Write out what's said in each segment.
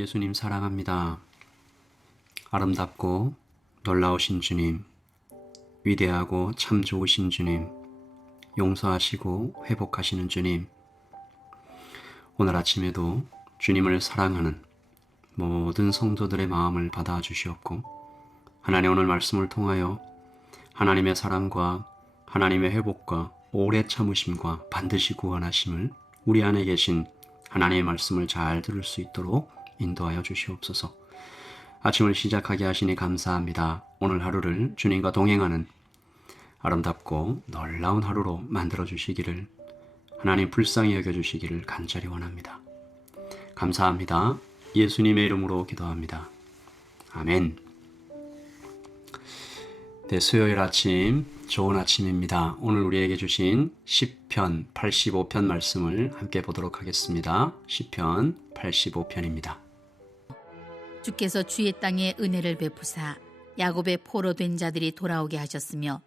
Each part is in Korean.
예수님 사랑합니다. 아름답고 놀라우신 주님, 위대하고 참 좋으신 주님, 용서하시고 회복하시는 주님, 오늘 아침에도 주님을 사랑하는 모든 성도들의 마음을 받아 주시옵고, 하나님 오늘 말씀을 통하여 하나님의 사랑과 하나님의 회복과 오래 참으심과 반드시 구원하심을 우리 안에 계신 하나님의 말씀을 잘 들을 수 있도록 인도하여 주시옵소서. 아침을 시작하게 하시니 감사합니다. 오늘 하루를 주님과 동행하는 아름답고 놀라운 하루로 만들어 주시기를 하나님 불쌍히 여겨 주시기를 간절히 원합니다. 감사합니다. 예수님의 이름으로 기도합니다. 아멘. 네, 수요일 아침 좋은 아침입니다. 오늘 우리에게 주신 시편 85편 말씀을 함께 보도록 하겠습니다. 시편 85편입니다. 주께서 주의 땅에 은혜를 베푸사 야곱의 포로 된 자들이 돌아오게 하셨으며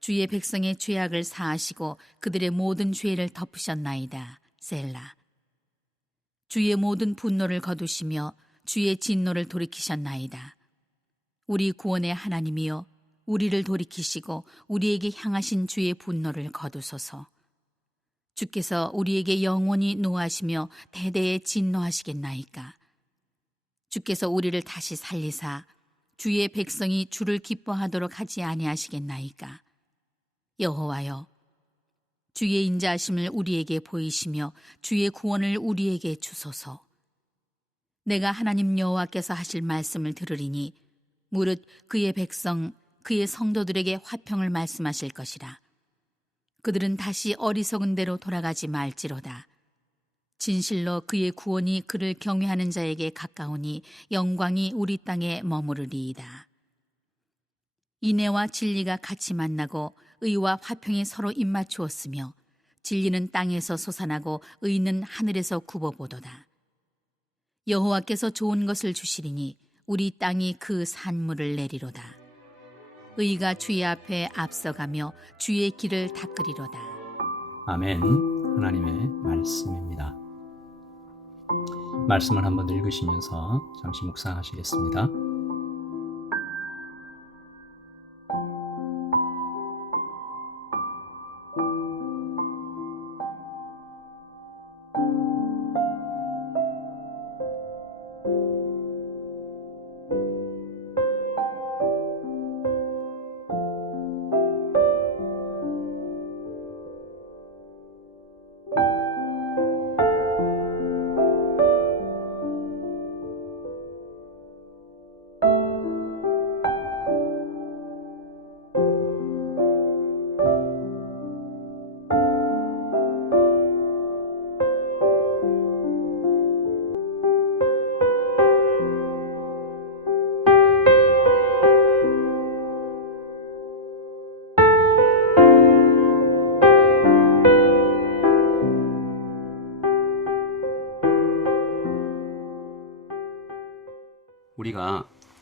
주의 백성의 죄악을 사하시고 그들의 모든 죄를 덮으셨나이다. 셀라. 주의 모든 분노를 거두시며 주의 진노를 돌이키셨나이다. 우리 구원의 하나님이여 우리를 돌이키시고 우리에게 향하신 주의 분노를 거두소서. 주께서 우리에게 영원히 노하시며 대대에 진노하시겠나이까. 주께서 우리를 다시 살리사 주의 백성이 주를 기뻐하도록 하지 아니하시겠나이까. 여호와여 주의 인자하심을 우리에게 보이시며 주의 구원을 우리에게 주소서. 내가 하나님 여호와께서 하실 말씀을 들으리니 무릇 그의 백성 그의 성도들에게 화평을 말씀하실 것이라. 그들은 다시 어리석은 대로 돌아가지 말지로다. 진실로 그의 구원이 그를 경외하는 자에게 가까우니 영광이 우리 땅에 머무르리이다. 인애와 진리가 같이 만나고 의와 화평이 서로 입맞추었으며 진리는 땅에서 솟아나고 의는 하늘에서 굽어보도다. 여호와께서 좋은 것을 주시리니 우리 땅이 그 산물을 내리로다. 의가 주의 앞에 앞서가며 주의 길을 닦으리로다. 아멘. 하나님의 말씀입니다. 말씀을 한번 읽으시면서 잠시 묵상하시겠습니다.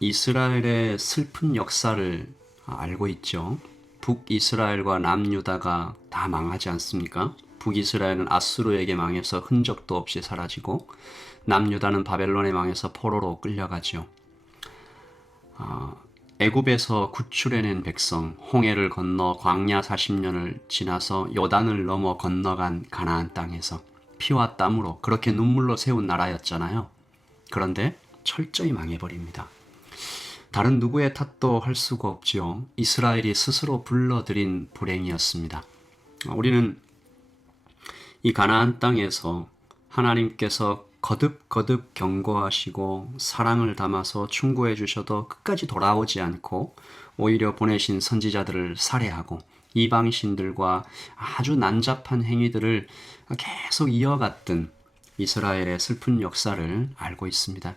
이스라엘의 슬픈 역사를 알고 있죠. 북이스라엘과 남유다가 다 망하지 않습니까? 북이스라엘은 아수르에게 망해서 흔적도 없이 사라지고 남유다는 바벨론에 망해서 포로로 끌려가죠. 아, 애굽에서 구출해낸 백성 홍해를 건너 광야 40년을 지나서 요단을 넘어 건너간 가나안 땅에서 피와 땀으로 그렇게 눈물로 세운 나라였잖아요. 그런데 철저히 망해버립니다. 다른 누구의 탓도 할 수가 없지요. 이스라엘이 스스로 불러들인 불행이었습니다. 우리는 이 가나안 땅에서 하나님께서 거듭 거듭 경고하시고 사랑을 담아서 충고해 주셔도 끝까지 돌아오지 않고 오히려 보내신 선지자들을 살해하고 이방신들과 아주 난잡한 행위들을 계속 이어갔던 이스라엘의 슬픈 역사를 알고 있습니다.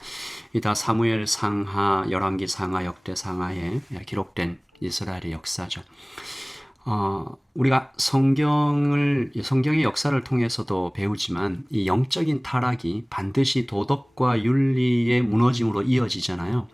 이 다 사무엘 상하, 열왕기 상하, 역대 상하에 기록된 이스라엘의 역사죠. 어, 우리가 성경을 성경의 역사를 통해서도 배우지만 이 영적인 타락이 반드시 도덕과 윤리의 무너짐으로 이어지잖아요.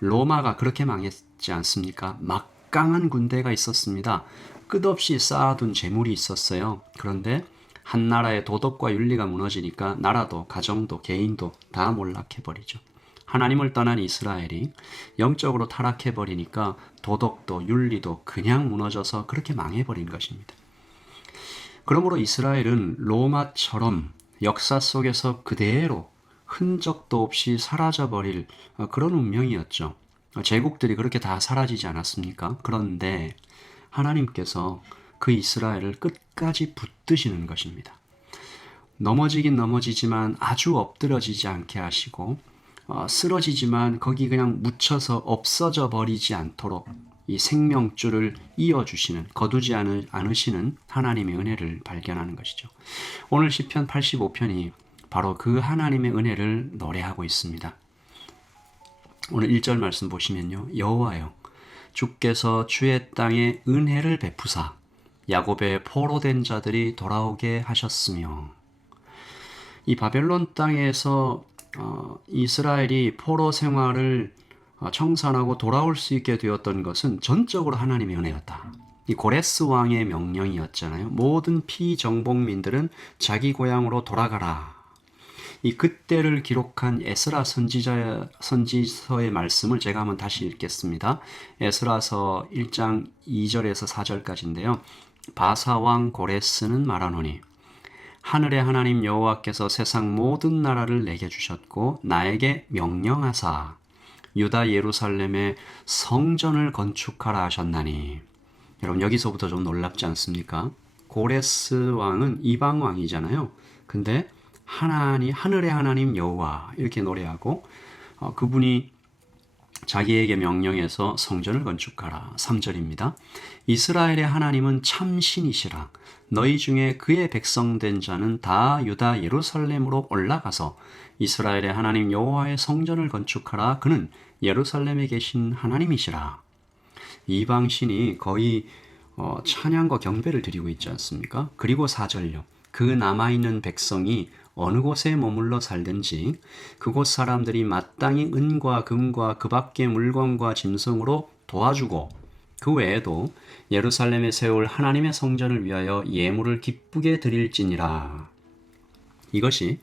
로마가 그렇게 망했지 않습니까? 막강한 군대가 있었습니다. 끝없이 쌓아둔 재물이 있었어요. 그런데 한 나라의 도덕과 윤리가 무너지니까 나라도 가정도 개인도 다 몰락해 버리죠. 하나님을 떠난 이스라엘이 영적으로 타락해 버리니까 도덕도 윤리도 그냥 무너져서 그렇게 망해 버린 것입니다. 그러므로 이스라엘은 로마처럼 역사 속에서 그대로 흔적도 없이 사라져 버릴 그런 운명이었죠. 제국들이 그렇게 다 사라지지 않았습니까? 그런데 하나님께서 그 이스라엘을 끝까지 붙드시는 것입니다. 넘어지긴 넘어지지만 아주 엎드러지지 않게 하시고 어, 쓰러지지만 거기 그냥 묻혀서 없어져 버리지 않도록 이 생명줄을 이어주시는 거두지 않으, 않으시는 하나님의 은혜를 발견하는 것이죠. 오늘 시편 85편이 바로 그 하나님의 은혜를 노래하고 있습니다. 오늘 1절 말씀 보시면요. 여호와여 주께서 주의 땅에 은혜를 베푸사 야곱의 포로된 자들이 돌아오게 하셨으며 이 바벨론 땅에서 어, 이스라엘이 포로 생활을 어, 청산하고 돌아올 수 있게 되었던 것은 전적으로 하나님의 은혜였다. 이 고레스 왕의 명령이었잖아요. 모든 피정복민들은 자기 고향으로 돌아가라. 이 그때를 기록한 에스라 선지자 선지서의 말씀을 제가 한번 다시 읽겠습니다. 에스라서 1장 2절에서 4절까지인데요. 바사 왕 고레스는 말하노니 하늘의 하나님 여호와께서 세상 모든 나라를 내게 주셨고 나에게 명령하사 유다 예루살렘에 성전을 건축하라 하셨나니 여러분 여기서부터 좀 놀랍지 않습니까? 고레스 왕은 이방 왕이잖아요. 근데 하나님 하늘의 하나님 여호와 이렇게 노래하고 어, 그분이 자기에게 명령해서 성전을 건축하라. 3절입니다. 이스라엘의 하나님은 참신이시라. 너희 중에 그의 백성된 자는 다 유다 예루살렘으로 올라가서 이스라엘의 하나님 여호와의 성전을 건축하라. 그는 예루살렘에 계신 하나님이시라. 이방 신이 거의 어, 찬양과 경배를 드리고 있지 않습니까? 그리고 4절요. 그 남아있는 백성이 어느 곳에 머물러 살든지 그곳 사람들이 마땅히 은과 금과 그 밖의 물건과 짐승으로 도와주고 그 외에도 예루살렘에 세울 하나님의 성전을 위하여 예물을 기쁘게 드릴지니라. 이것이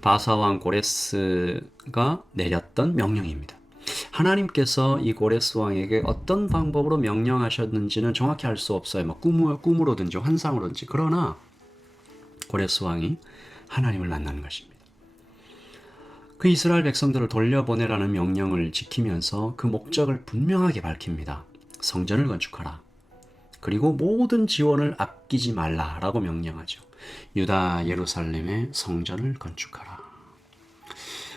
바사왕 고레스가 내렸던 명령입니다. 하나님께서 이 고레스 왕에게 어떤 방법으로 명령하셨는지는 정확히 알 수 없어요. 뭐 꿈, 꿈으로든지 환상으로든지. 그러나 고레스 왕이 하나님을 만나는 것입니다. 그 이스라엘 백성들을 돌려보내라는 명령을 지키면서 그 목적을 분명하게 밝힙니다. 성전을 건축하라. 그리고 모든 지원을 아끼지 말라라고 명령하죠. 유다 예루살렘의 성전을 건축하라.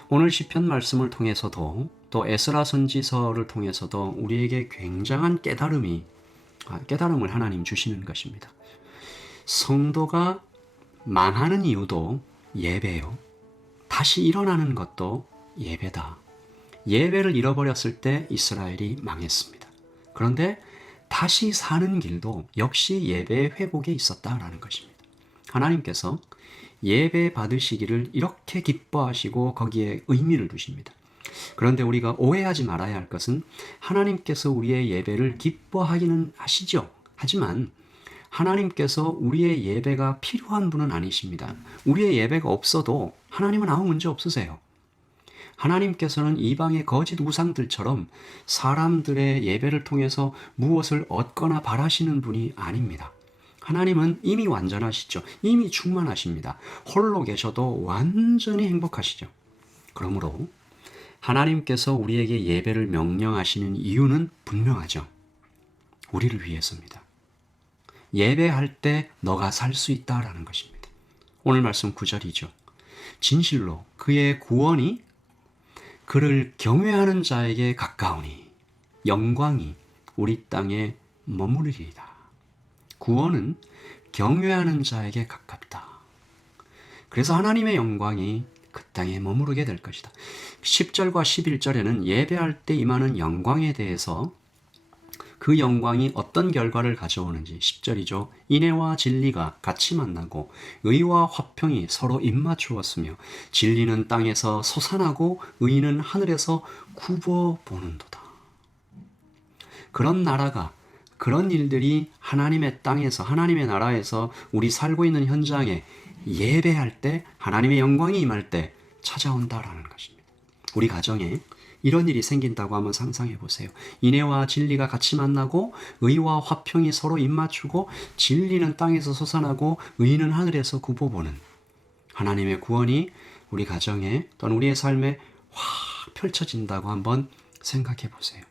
오늘 시편 말씀을 통해서도 또 에스라 선지서를 통해서도 우리에게 굉장한 깨달음이 아, 깨달음을 하나님 주시는 것입니다. 성도가 망하는 이유도 예배요. 다시 일어나는 것도 예배다. 예배를 잃어버렸을 때 이스라엘이 망했습니다. 그런데 다시 사는 길도 역시 예배의 회복에 있었다라는 것입니다. 하나님께서 예배 받으시기를 이렇게 기뻐하시고 거기에 의미를 두십니다. 그런데 우리가 오해하지 말아야 할 것은 하나님께서 우리의 예배를 기뻐하기는 하시죠. 하지만 하나님께서 우리의 예배가 필요한 분은 아니십니다. 우리의 예배가 없어도 하나님은 아무 문제 없으세요. 하나님께서는 이방의 거짓 우상들처럼 사람들의 예배를 통해서 무엇을 얻거나 바라시는 분이 아닙니다. 하나님은 이미 완전하시죠. 이미 충만하십니다. 홀로 계셔도 완전히 행복하시죠. 그러므로 하나님께서 우리에게 예배를 명령하시는 이유는 분명하죠. 우리를 위해서입니다. 예배할 때 너가 살 수 있다라는 것입니다. 오늘 말씀 9절이죠. 진실로 그의 구원이 그를 경외하는 자에게 가까우니 영광이 우리 땅에 머무르리이다. 구원은 경외하는 자에게 가깝다. 그래서 하나님의 영광이 그 땅에 머무르게 될 것이다. 10절과 11절에는 예배할 때 임하는 영광에 대해서 그 영광이 어떤 결과를 가져오는지 10절이죠. 인애와 진리가 같이 만나고 의와 화평이 서로 입맞추었으며 진리는 땅에서 솟아나고 의는 하늘에서 굽어 보는도다. 그런 나라가 그런 일들이 하나님의 땅에서 하나님의 나라에서 우리 살고 있는 현장에 예배할 때 하나님의 영광이 임할 때 찾아온다라는 것입니다. 우리 가정에 이런 일이 생긴다고 한번 상상해 보세요. 인애와 진리가 같이 만나고 의와 화평이 서로 입맞추고 진리는 땅에서 솟아나고 의는 하늘에서 굽어보는 하나님의 구원이 우리 가정에 또는 우리의 삶에 확 펼쳐진다고 한번 생각해 보세요.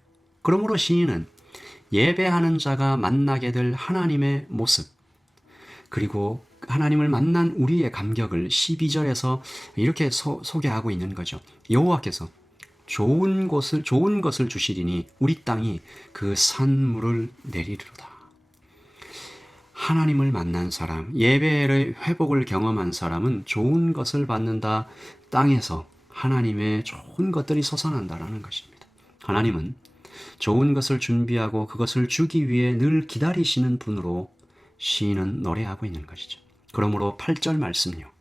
그러므로 시인은 예배하는 자가 만나게 될 하나님의 모습 그리고 하나님을 만난 우리의 감격을 12절에서 이렇게 소, 소개하고 있는 거죠. 여호와께서 좋은 곳을 좋은 것을 주시리니 우리 땅이 그 산물을 내리리로다. 하나님을 만난 사람, 예배의 회복을 경험한 사람은 좋은 것을 받는다. 땅에서 하나님의 좋은 것들이 솟아난다라는 것입니다. 하나님은 좋은 것을 준비하고 그것을 주기 위해 늘 기다리시는 분으로 시인은 노래하고 있는 것이죠. 그러므로 8절 말씀요.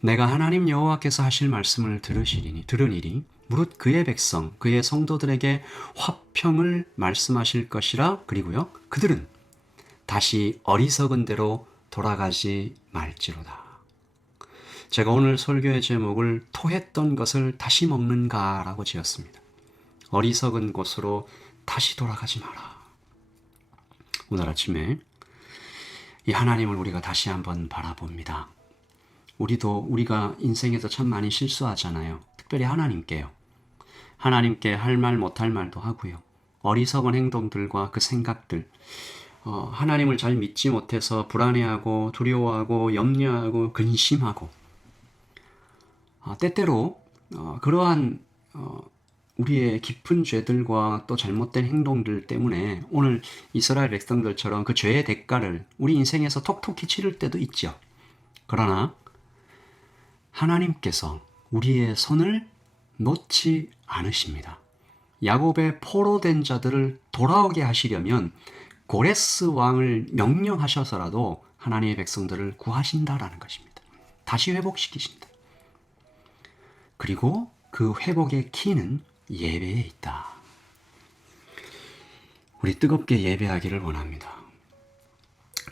내가 하나님 여호와께서 하실 말씀을 들으시리니 들으니리 무릇 그의 백성 그의 성도들에게 화평을 말씀하실 것이라 그리고요 그들은 다시 어리석은 대로 돌아가지 말지로다. 제가 오늘 설교의 제목을 토했던 것을 다시 먹는가라고 지었습니다. 어리석은 곳으로 다시 돌아가지 마라. 오늘 아침에 이 하나님을 우리가 다시 한번 바라봅니다. 우리도 우리가 인생에서 참 많이 실수하잖아요. 특별히 하나님께요. 하나님께 할 말 못할 말도 하고요. 어리석은 행동들과 그 생각들, 어, 하나님을 잘 믿지 못해서 불안해하고 두려워하고 염려하고 근심하고 어, 때때로 어, 그러한 어, 우리의 깊은 죄들과 또 잘못된 행동들 때문에 오늘 이스라엘 백성들처럼 그 죄의 대가를 우리 인생에서 톡톡히 치를 때도 있죠. 그러나 하나님께서 우리의 손을 놓지 않으십니다. 야곱의 포로된 자들을 돌아오게 하시려면 고레스 왕을 명령하셔서라도 하나님의 백성들을 구하신다라는 것입니다. 다시 회복시키신다. 그리고 그 회복의 키는 예배에 있다. 우리 뜨겁게 예배하기를 원합니다.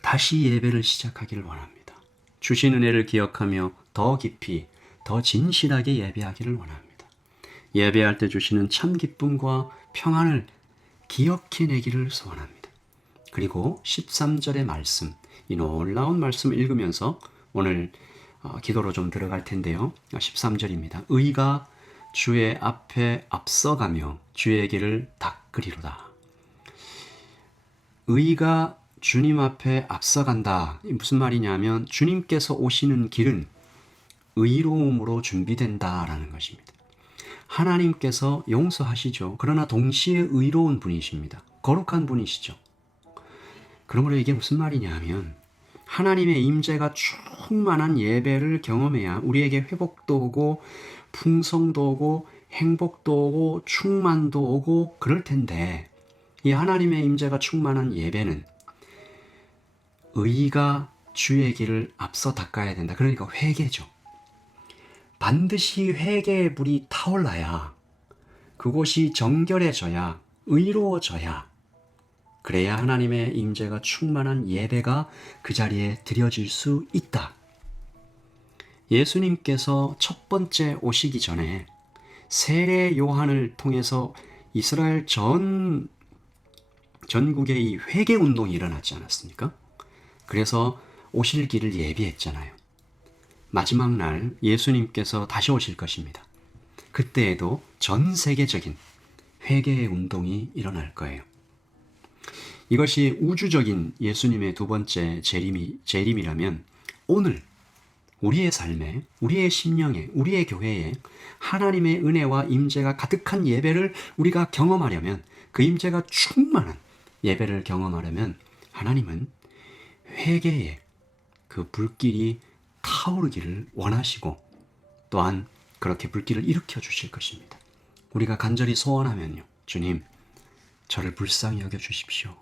다시 예배를 시작하기를 원합니다. 주신 은혜를 기억하며 더 깊이, 더 진실하게 예배하기를 원합니다. 예배할 때 주시는 참 기쁨과 평안을 기억해내기를 소원합니다. 그리고 13절의 말씀, 이 놀라운 말씀을 읽으면서 오늘 어, 기도로 좀 들어갈 텐데요. 13절입니다. 의가 주의 앞에 앞서가며 주의 길을 닦으리로다. 의가 주님 앞에 앞서간다. 무슨 말이냐면 주님께서 오시는 길은 의로움으로 준비된다라는 것입니다. 하나님께서 용서하시죠. 그러나 동시에 의로운 분이십니다. 거룩한 분이시죠. 그러므로 이게 무슨 말이냐 하면 하나님의 임재가 충만한 예배를 경험해야 우리에게 회복도 오고 풍성도 오고 행복도 오고 충만도 오고 그럴 텐데 이 하나님의 임재가 충만한 예배는 의가 주의 길을 앞서 닦아야 된다. 그러니까 회개죠. 반드시 회개의 불이 타올라야 그곳이 정결해져야 의로워져야 그래야 하나님의 임재가 충만한 예배가 그 자리에 드려질 수 있다. 예수님께서 첫 번째 오시기 전에 세례 요한을 통해서 이스라엘 전 전국에 이 회개 운동이 일어났지 않았습니까? 그래서 오실 길을 예비했잖아요. 마지막 날 예수님께서 다시 오실 것입니다. 그때에도 전 세계적인 회개의 운동이 일어날 거예요. 이것이 우주적인 예수님의 두 번째 재림이, 재림이라면 오늘 우리의 삶에, 우리의 심령에, 우리의 교회에 하나님의 은혜와 임재가 가득한 예배를 우리가 경험하려면 그 임재가 충만한 예배를 경험하려면 하나님은 회개의 그 불길이 타오르기를 원하시고 또한 그렇게 불길을 일으켜 주실 것입니다. 우리가 간절히 소원하면요. 주님, 저를 불쌍히 여겨 주십시오.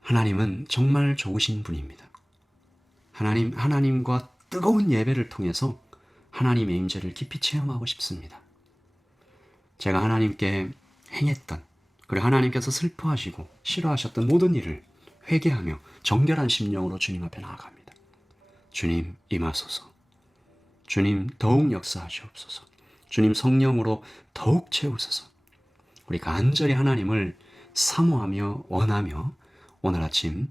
하나님은 정말 좋으신 분입니다. 하나님, 하나님과 뜨거운 예배를 통해서 하나님의 임재를 깊이 체험하고 싶습니다. 제가 하나님께 행했던, 그리고 하나님께서 슬퍼하시고 싫어하셨던 모든 일을 회개하며 정결한 심령으로 주님 앞에 나아갑니다. 주님, 임하소서. 주님 더욱 역사하시옵소서. 주님 성령으로 더욱 채우소서. 우리 간절히 하나님을 사모하며 원하며 오늘 아침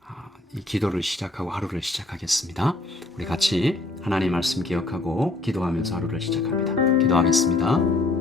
아, 이 기도를 시작하고 하루를 시작하겠습니다. 우리 같이 하나님 말씀 기억하고 기도하면서 하루를 시작합니다. 기도하겠습니다.